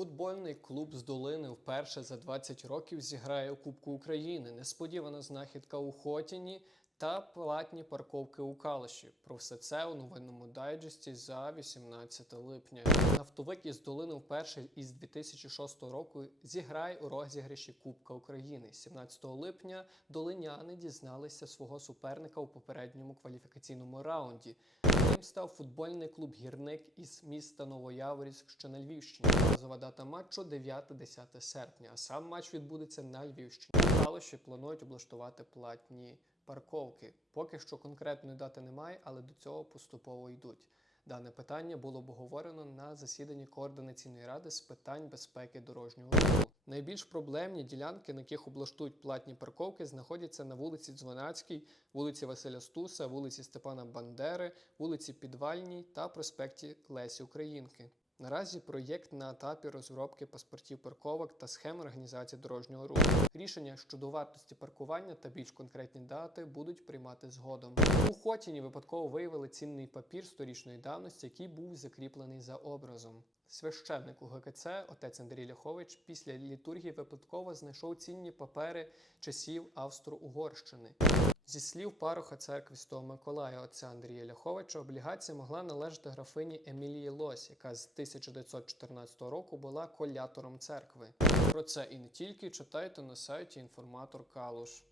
Футбольний клуб з долини вперше за 20 років зіграє у Кубку України. Несподівана знахідка у Хотіні та платні парковки у Калиші. Про все це у новинному дайджесті за 18 липня. Нафтовик із долини вперше із 2006 року зіграє у розіграші Кубка України. 17 липня долиняни дізналися свого суперника у попередньому кваліфікаційному раунді. Ним став футбольний клуб Гірник із міста Новояворівськ, що на Львівщині. Базова дата матчу 9-10 серпня. А сам матч відбудеться на Львівщині. Калуші планують облаштувати платні парковки. Поки що конкретної дати немає, але до цього поступово йдуть. Дане питання було обговорено на засіданні координаційної ради з питань безпеки дорожнього руху. Найбільш проблемні ділянки, на яких облаштують платні парковки, знаходяться на вулиці Дзвонацькій, вулиці Василя Стуса, вулиці Степана Бандери, вулиці Підвальній та проспекті Лесі Українки. Наразі проєкт на етапі розробки паспортів парковок та схем організації дорожнього руху. Рішення щодо вартості паркування та більш конкретні дати будуть приймати згодом. У Хотіні випадково виявили цінний папір сторічної давності, який був закріплений за образом. Священник у ГКЦ, отець Андрій Ляхович, після літургії випадково знайшов цінні папери часів Австро-Угорщини. Зі слів пароха церкви Святого Миколая отця Андрія Ляховича, облігація могла належати графині Емілії Лось, яка з 1914 року була колятором церкви. Про це і не тільки читайте на сайті інформатор Калуш.